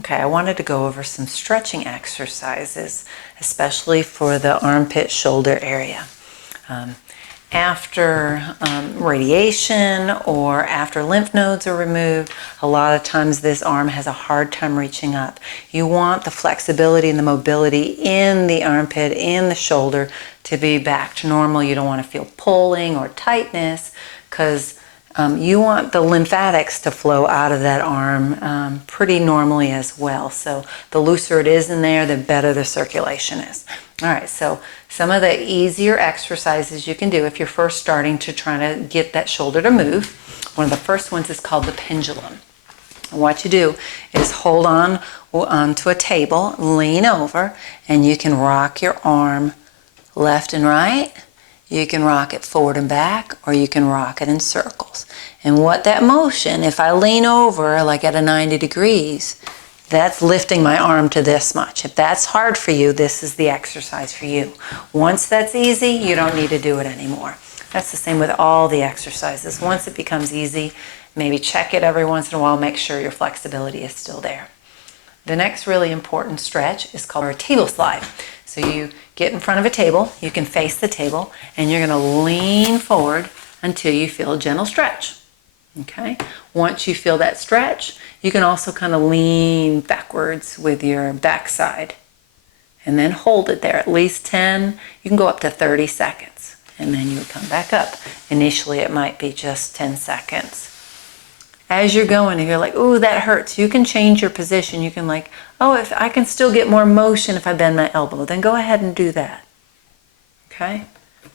Okay, I wanted to go over some stretching exercises, especially for the armpit shoulder area. After radiation or after lymph nodes are removed, a lot of times this arm has a hard time reaching up. You want the flexibility and the mobility in the armpit, in the shoulder to be back to normal. You don't want to feel pulling or tightness because you want the lymphatics to flow out of that arm pretty normally as well. So the looser it is in there, the better the circulation is. All right, so some of the easier exercises you can do if you're first starting to try to get that shoulder to move. One of the first ones is called the pendulum. And what you do is hold on onto a table, lean over, and you can rock your arm left and right. You can rock it forward and back, or you can rock it in circles. And what that motion, if I lean over like at a 90 degrees, that's lifting my arm to this much. If that's hard for you, this is the exercise for you. Once that's easy, you don't need to do it anymore. That's the same with all the exercises. Once it becomes easy, maybe check it every once in a while, make sure your flexibility is still there. The next really important stretch is called a table slide. So you get in front of a table, you can face the table, and you're going to lean forward until you feel a gentle stretch. Okay? Once you feel that stretch, you can also kind of lean backwards with your backside and then hold it there at least 10, you can go up to 30 seconds, and then you would come back up. Initially it might be just 10 seconds. As you're going and you're like, ooh, that hurts, you can change your position. You can like, oh, if I can still get more motion if I bend my elbow, then go ahead and do that. Okay?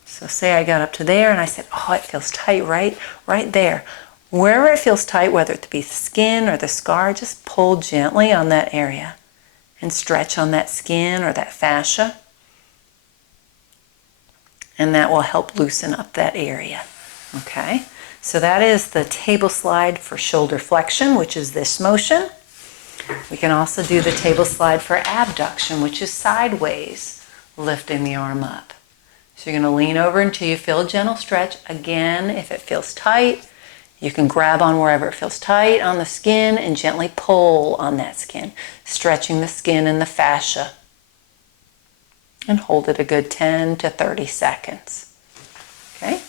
So say I got up to there and I said, oh, it feels tight right there. Wherever it feels tight, whether it be the skin or the scar, just pull gently on that area and stretch on that skin or that fascia. And that will help loosen up that area. Okay? So that is the table slide for shoulder flexion, which is this motion. We can also do the table slide for abduction, which is sideways, lifting the arm up. So you're going to lean over until you feel a gentle stretch. Again, if it feels tight, you can grab on wherever it feels tight on the skin and gently pull on that skin, stretching the skin and the fascia. And hold it a good 10 to 30 seconds. Okay?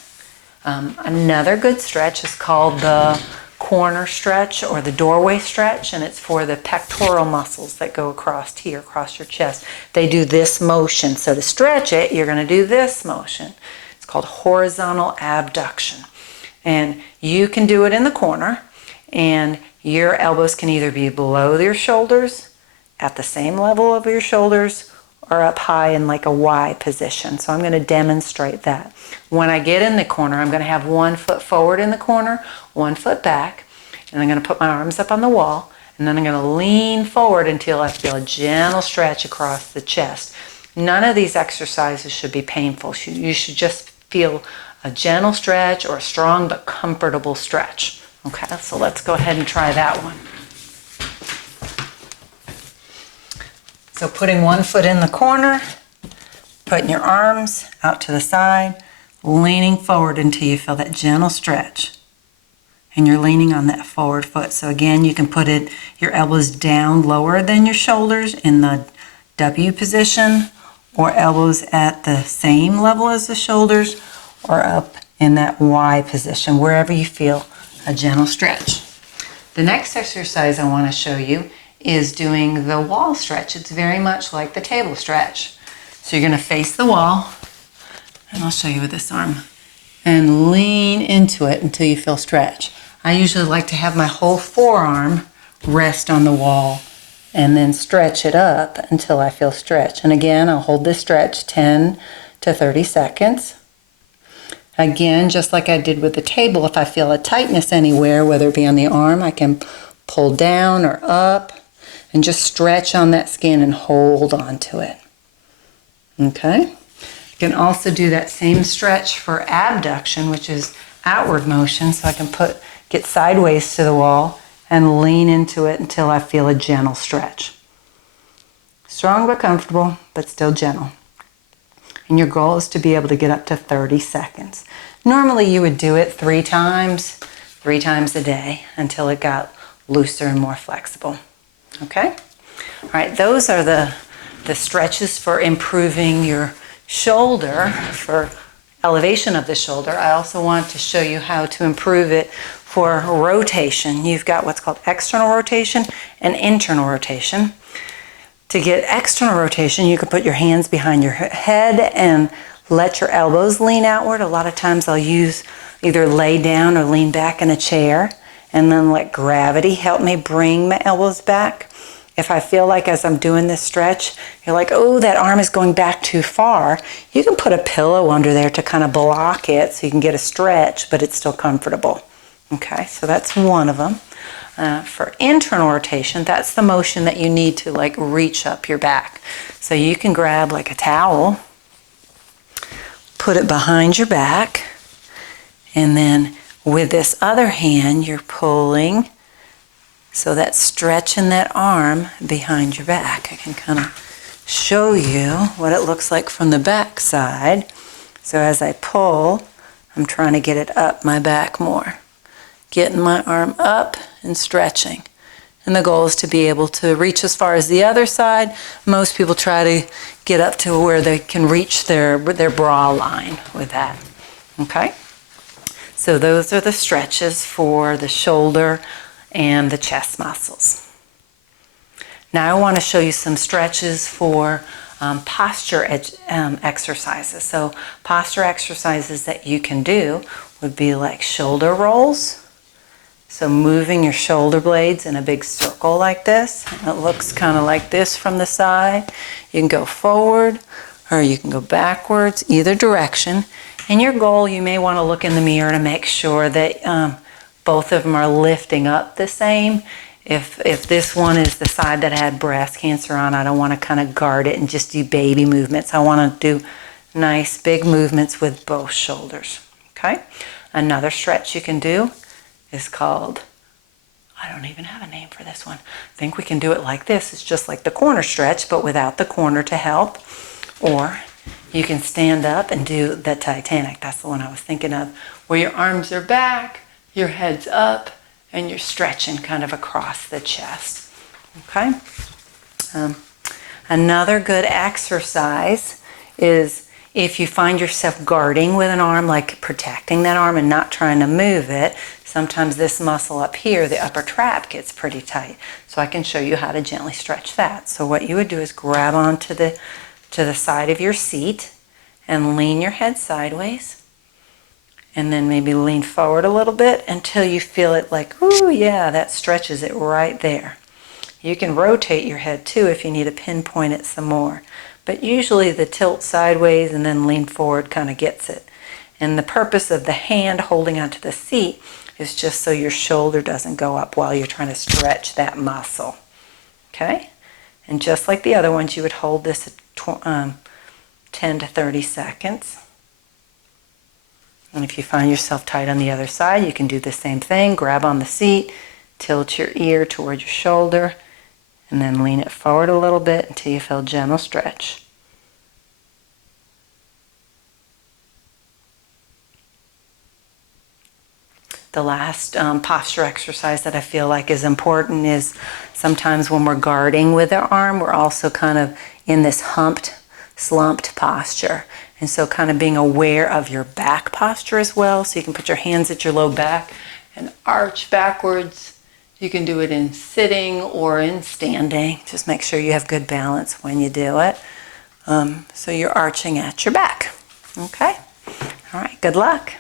Another good stretch is called the corner stretch or the doorway stretch, and it's for the pectoral muscles that go across here, across your chest. They do this motion. So to stretch it, you're going to do this motion. It's called horizontal abduction. And you can do it in the corner, and your elbows can either be below your shoulders, at the same level of your shoulders, or up high in like a Y position. So I'm going to demonstrate that. When I get in the corner, I'm going to have 1 foot forward in the corner, 1 foot back, and I'm going to put my arms up on the wall, and then I'm going to lean forward until I feel a gentle stretch across the chest. None of these exercises should be painful. You should just feel a gentle stretch or a strong but comfortable stretch. Okay, so let's go ahead and try that one. So putting 1 foot in the corner, putting your arms out to the side, leaning forward until you feel that gentle stretch. And you're leaning on that forward foot. So again, you can put your elbows down lower than your shoulders in the W position, or elbows at the same level as the shoulders, or up in that Y position, wherever you feel a gentle stretch. The next exercise I want to show you is doing the wall stretch. It's very much like the table stretch. So you're going to face the wall, and I'll show you with this arm, and lean into it until you feel stretch. I usually like to have my whole forearm rest on the wall and then stretch it up until I feel stretch. And again, I'll hold this stretch 10 to 30 seconds. Again, just like I did with the table, if I feel a tightness anywhere, whether it be on the arm, I can pull down or up and just stretch on that skin and hold on to it. Okay? You can also do that same stretch for abduction, which is outward motion. So I can get sideways to the wall and lean into it until I feel a gentle stretch. Strong but comfortable, but still gentle. And your goal is to be able to get up to 30 seconds. Normally you would do it 3 times a day until it got looser and more flexible. Okay? All right, those are the stretches for improving your shoulder, for elevation of the shoulder. I also want to show you how to improve it for rotation. You've got what's called external rotation and internal rotation. To get external rotation, you can put your hands behind your head and let your elbows lean outward. A lot of times I'll use either lay down or lean back in a chair and then let gravity help me bring my elbows back. If I feel like as I'm doing this stretch, you're like, oh, that arm is going back too far, you can put a pillow under there to kind of block it so you can get a stretch, but it's still comfortable. Okay, so that's one of them. For internal rotation, that's the motion that you need to like reach up your back. So you can grab like a towel, put it behind your back, and then with this other hand, you're pulling. So that's stretching that arm behind your back. I can kind of show you what it looks like from the back side. So as I pull, I'm trying to get it up my back more. Getting my arm up and stretching. And the goal is to be able to reach as far as the other side. Most people try to get up to where they can reach their bra line with that. Okay? So those are the stretches for the shoulder and the chest muscles. Now I want to show you some stretches for posture exercises. So posture exercises that you can do would be like shoulder rolls. So moving your shoulder blades in a big circle like this. It looks kind of like this from the side. You can go forward or you can go backwards, either direction. And your goal, you may want to look in the mirror to make sure that both of them are lifting up the same. If this one is the side that had breast cancer on, I don't want to kind of guard it and just do baby movements. I want to do nice big movements with both shoulders. Okay? Another stretch you can do is called, I don't even have a name for this one. I think we can do it like this. It's just like the corner stretch, but without the corner to help. Or you can stand up and do the Titanic. That's the one I was thinking of, where your arms are back, your head's up, and you're stretching kind of across the chest. Okay? Another good exercise is if you find yourself guarding with an arm, like protecting that arm and not trying to move it, sometimes this muscle up here, the upper trap, gets pretty tight. So I can show you how to gently stretch that. So what you would do is grab onto the side of your seat and lean your head sideways. And then maybe lean forward a little bit until you feel it like, ooh, yeah, that stretches it right there. You can rotate your head too if you need to pinpoint it some more. But usually the tilt sideways and then lean forward kind of gets it. And the purpose of the hand holding onto the seat is just so your shoulder doesn't go up while you're trying to stretch that muscle. Okay? And just like the other ones, you would hold this at 10 to 30 seconds. And if you find yourself tight on the other side, you can do the same thing. Grab on the seat, tilt your ear toward your shoulder, and then lean it forward a little bit until you feel gentle stretch. The last posture exercise that I feel like is important is sometimes when we're guarding with our arm, we're also kind of in this slumped posture. And so kind of being aware of your back posture as well. So you can put your hands at your low back and arch backwards. You can do it in sitting or in standing. Just make sure you have good balance when you do it. So you're arching at your back. Okay? All right, good luck.